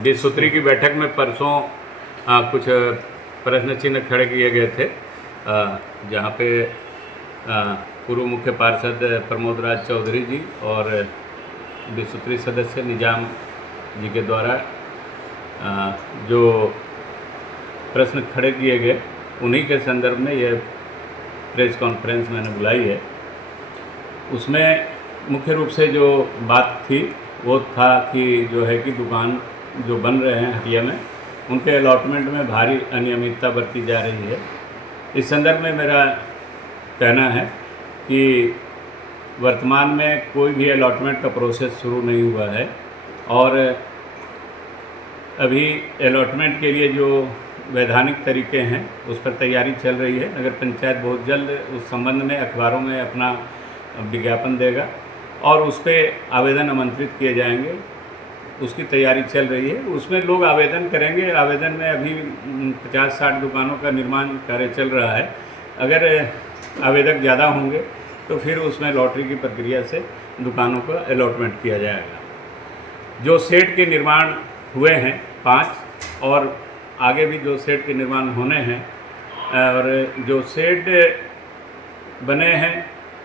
सूत्री की बैठक में परसों कुछ प्रश्न चिन्ह खड़े किए गए थे, जहाँ पे पूर्व मुख्य पार्षद प्रमोद राज चौधरी जी और सूत्री सदस्य निजाम जी के द्वारा जो प्रश्न खड़े किए गए, उन्हीं के संदर्भ में यह प्रेस कॉन्फ्रेंस मैंने बुलाई है। उसमें मुख्य रूप से जो बात थी वो था कि जो है कि दुकान जो बन रहे हैं हटिया में, उनके अलॉटमेंट में भारी अनियमितता बरती जा रही है। इस संदर्भ में मेरा कहना है कि वर्तमान में कोई भी अलॉटमेंट का प्रोसेस शुरू नहीं हुआ है और अभी अलॉटमेंट के लिए जो वैधानिक तरीके हैं उस पर तैयारी चल रही है। नगर पंचायत बहुत जल्द उस संबंध में अखबारों में अपना विज्ञापन देगा और उस पर आवेदन आमंत्रित किए जाएंगे। उसकी तैयारी चल रही है, उसमें लोग आवेदन करेंगे। आवेदन में अभी 50-60 दुकानों का निर्माण कार्य चल रहा है। अगर आवेदक ज़्यादा होंगे तो फिर उसमें लॉटरी की प्रक्रिया से दुकानों का अलॉटमेंट किया जाएगा। जो शेड के निर्माण हुए हैं 5 और आगे भी जो शेड के निर्माण होने हैं, और जो शेड बने हैं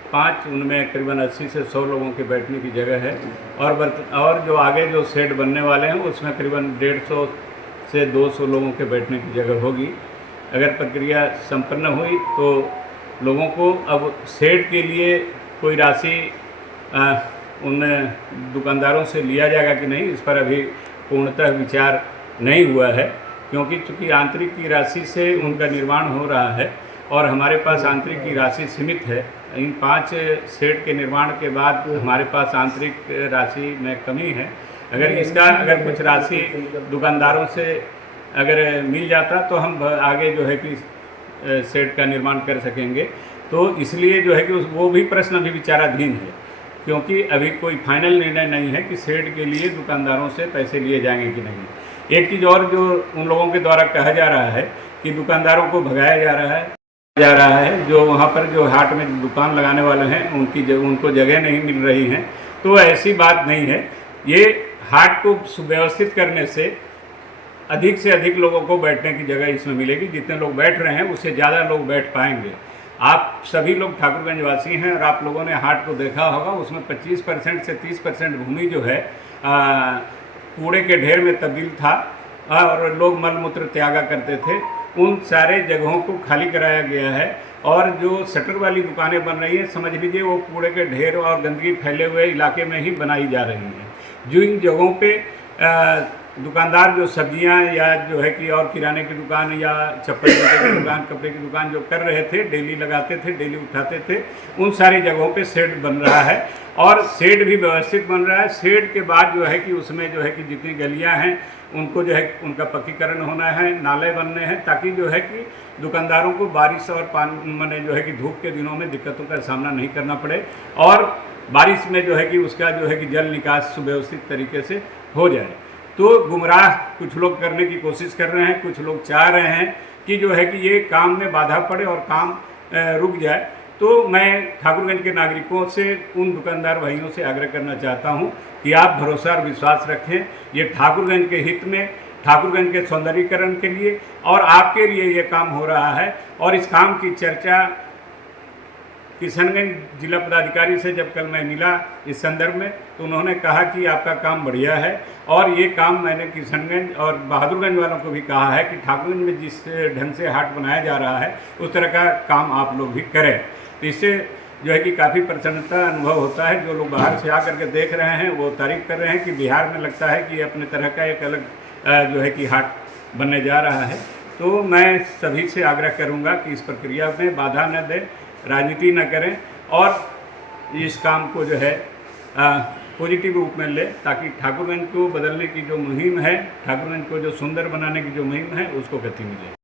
5, उनमें करीबन 80 से 100 लोगों के बैठने की जगह है और जो आगे जो शेड बनने वाले हैं उसमें करीबन 150 से 200 लोगों के बैठने की जगह होगी। अगर प्रक्रिया संपन्न हुई तो लोगों को अब शेड के लिए कोई राशि उन दुकानदारों से लिया जाएगा कि नहीं, इस पर अभी पूर्णतः विचार नहीं हुआ है, क्योंकि चूँकि आंतरिक की राशि से उनका निर्माण हो रहा है और हमारे पास आंतरिक की राशि सीमित है। इन 5 शेड के निर्माण के बाद हमारे पास आंतरिक राशि में कमी है। अगर कुछ राशि दुकानदारों से अगर मिल जाता तो हम आगे जो है कि शेड का निर्माण कर सकेंगे। तो इसलिए जो है कि वो भी प्रश्न अभी विचाराधीन है, क्योंकि अभी कोई फाइनल निर्णय नहीं है कि शेड के लिए दुकानदारों से पैसे लिए जाएंगे कि नहीं। एक चीज़ और जो उन लोगों के द्वारा कहा जा रहा है कि दुकानदारों को भगाया जा रहा है, जो वहाँ पर जो हाट में दुकान लगाने वाले हैं उनको जगह नहीं मिल रही हैं। तो ऐसी बात नहीं है। ये हाट को सुव्यवस्थित करने से अधिक लोगों को बैठने की जगह इसमें मिलेगी। जितने लोग बैठ रहे हैं उससे ज़्यादा लोग बैठ पाएंगे। आप सभी लोग ठाकुरगंज वासी हैं और आप लोगों ने हाट को देखा होगा। उसमें 25% से 30% भूमि जो है कूड़े के ढेर में तब्दील था और लोग मलमूत्र त्यागा करते थे। उन सारे जगहों को खाली कराया गया है और जो शटर वाली दुकानें बन रही हैं, समझ लीजिए वो कूड़े के ढेर और गंदगी फैले हुए इलाके में ही बनाई जा रही हैं। जो इन जगहों पे दुकानदार जो सब्जियां या जो है कि और किराने की दुकान या चप्पल जूते की दुकान, कपड़े की दुकान जो कर रहे थे, डेली लगाते थे, डेली उठाते थे, उन सारी जगहों पे शेड बन रहा है और शेड भी व्यवस्थित बन रहा है। शेड के बाद जो है कि उसमें जो है कि जितनी गलियां हैं उनको जो है उनका पक्कीकरण होना है, नाले बनने हैं, ताकि जो है कि दुकानदारों को बारिश और पानी जो है कि धूप के दिनों में दिक्कतों का सामना नहीं करना पड़े और बारिश में जो है कि उसका जो है कि जल निकास सुव्यवस्थित तरीके से हो जाए। तो गुमराह कुछ लोग करने की कोशिश कर रहे हैं, कुछ लोग चाह रहे हैं कि जो है कि ये काम में बाधा पड़े और काम रुक जाए। तो मैं ठाकुरगंज के नागरिकों से, उन दुकानदार भाइयों से आग्रह करना चाहता हूं कि आप भरोसा और विश्वास रखें। ये ठाकुरगंज के हित में, ठाकुरगंज के सौंदर्यीकरण के लिए और आपके लिए ये काम हो रहा है। और इस काम की चर्चा किशनगंज जिला पदाधिकारी से जब कल मैं मिला इस संदर्भ में, तो उन्होंने कहा कि आपका काम बढ़िया है और ये काम मैंने किशनगंज और बहादुरगंज वालों को भी कहा है कि ठाकुरगंज में जिस ढंग से हाट बनाया जा रहा है उस तरह का काम आप लोग भी करें। तो इससे जो है कि काफ़ी प्रसन्नता अनुभव होता है। जो लोग बाहर से आकर के देख रहे हैं वो तारीफ़ कर रहे हैं कि बिहार में लगता है कि अपने तरह का एक अलग जो है कि हाट बनने जा रहा है। तो मैं सभी से आग्रह करूंगा कि इस प्रक्रिया में बाधा न दें, राजनीति न करें और इस काम को जो है पॉजिटिव रूप में ले, ताकि ठाकुरगंज को बदलने की जो मुहिम है, ठाकुरगंज को जो सुंदर बनाने की जो मुहिम है, उसको गति मिले।